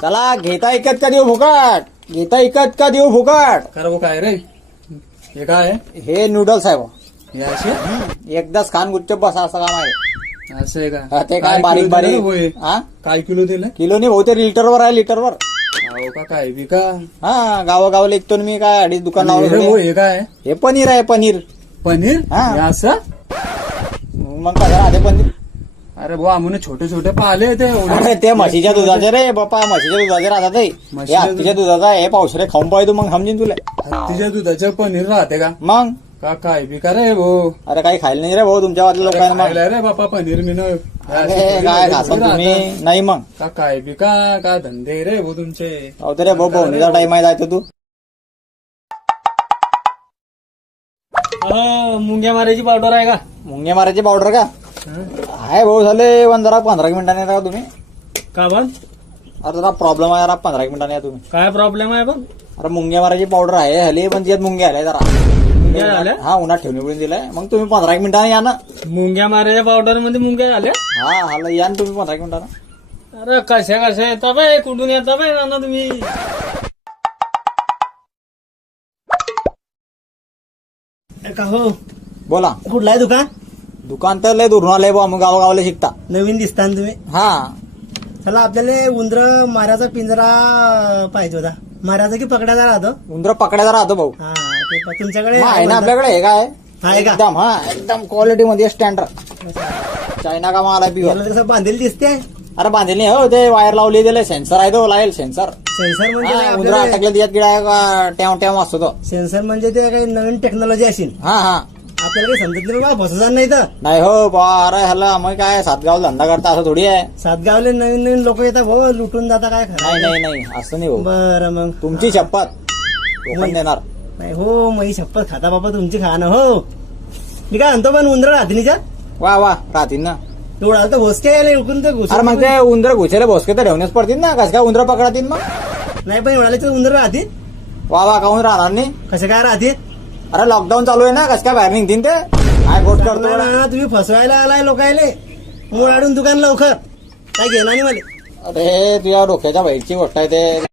चला घेता इकत का देऊ फुकट, घेता इकत का देऊ फुकट. खरं काय रे, हे काय हे नूडल्स आहे बुवा. हे असे एकदाच खान गुच्छ बसा असं काम आहे. असं आहे हा, का? ते काय बारीक किलो दिलं बारीक रे हा काय किलो दिलं? किलोनी बहुतेक लिटरवर आहे, लिटरवर. हो का? काय बी का? हा गावोगाव लिखतो ना मी, काय अडीच दुकान हे रे, हो, हे काय हे पनीर आहे, पनीर. पनीर? हा. हे असं? मग काय राहते पनीर? अरे भाऊ आम्ही छोटे छोटे पाहिले ते अरे ते म्हशीच्या दुधाचे रे बापा, म्हशीच्या दुधाचे राहतात हे. हे म्हशीच्या हत्तीच्या दुधाचा हे पावसाळे खाऊन पाहिजे मग समजेन तुला. हत्तीच्या दुधाचं पनीर राहते का? मग का काय बी का रे भाऊ? अरे काही खायला नाही रे भाऊ तुमच्या वाटल्या लोकांना. मग खायला रे बापा पनीर मी अरे काय खाता तुम्ही? नाही मग का काय बी का धंदे रे भाऊ तुमचे? अहो ते रे भाऊ भाऊनीचा टाइम आहे जायचं तू. मुंग्या मारायची पावडर आहे का? मुंगे मारायची पावडर का आहे भाऊ? झाले पण जरा 15 मिनिटांनी येता का तुम्ही? का पण? अरे जरा प्रॉब्लेम आहे, जरा 15 मिनिटांनी या तुम्ही. काय प्रॉब्लेम आहे पण? अरे मुंग्या मारायची पावडर आहे हली, पण त्यात मुंग्या आल्या जरा. मुंग्या आल्या? हा उन्हात ठेवणी पडून दिलाय. मग तुम्ही 15 मिनिटांनी या ना. मुंग्या मारायच्या पावडर मध्ये मुंग्या आल्या? हा हल्ला या ना तुम्ही 15 मिनिटांना. अरे कशा येता बाय, कुठून येता बाय नाना तुम्ही? का हो, बोला. कुठला आहे दुकान? दुकान तर लय दुरून आलंय भाऊ, मग गावागावला शिकता. नवीन दिसता ना तुम्ही. हा चला आपल्याला उंदर मारायचा पिंजरा पाहिजे होता. मारायचा की पकडायचा राहतो? उंदर पकडायला राहतो भाऊ. हा तुमच्याकडे आहे ना आपल्याकडे. हे काय आहे का? एकदम, हा एकदम क्वालिटी मध्ये स्टँडर्ड चायना का माल आहे प्युअर. याला तसं बांधेल दिसते. अरे बांधेल नाही हो, ते वायर लावली दिले. सेन्सर आहे तो, लाईल सेन्सर. सेन्सर म्हणजे काय उंदर आपल्याला? अटकले त्याच्यात गिळा टेम टेम असतो तो. सेन्सर म्हणजे ते काही नवीन टेक्नॉलॉजी असेल. हा हा आपल्याला काही समजत नाही बाबा, फसणार नाही तर. नाही हो बा. अरे ह्याला मग काय सातगाव धंदा करता असं थोडी आहे. सातगावले नवीन नवीन लोक येतात भाऊ, लुटून जाता काय खरं नाही नाही नाही असं नाही हो. बरं मग तुमची शपथ तो पण देणार. नाही हो, मग शपथ खाता बाबा तुमची खाणं हो. मी काय म्हणतो, पण उंदर रात्रीच्या वा वा राहतील ना. एवढा तर भोसके यायला उकरून तर अरे मग ते उंदर घुसेले भोसके तर ठेवण्यास पडतील ना. कसं काय उंदर पकडातील मग? नाही पण एवढाले तर उंदर राहतील. वा वा काहून राहणार नाही. कसं काय राहतील? अरे लॉकडाऊन चालू आहे ना, कसं काय बाहेर निघतील ते? काय गोष्ट करतो नाही बरं? ना, तुम्ही फसवायला आलाय लोकायले. मोड आडून दुकान लवकर काय घेणार नाही मला. अरे तुझ्या डोक्याच्या बाहेरची गोष्ट आहे ते.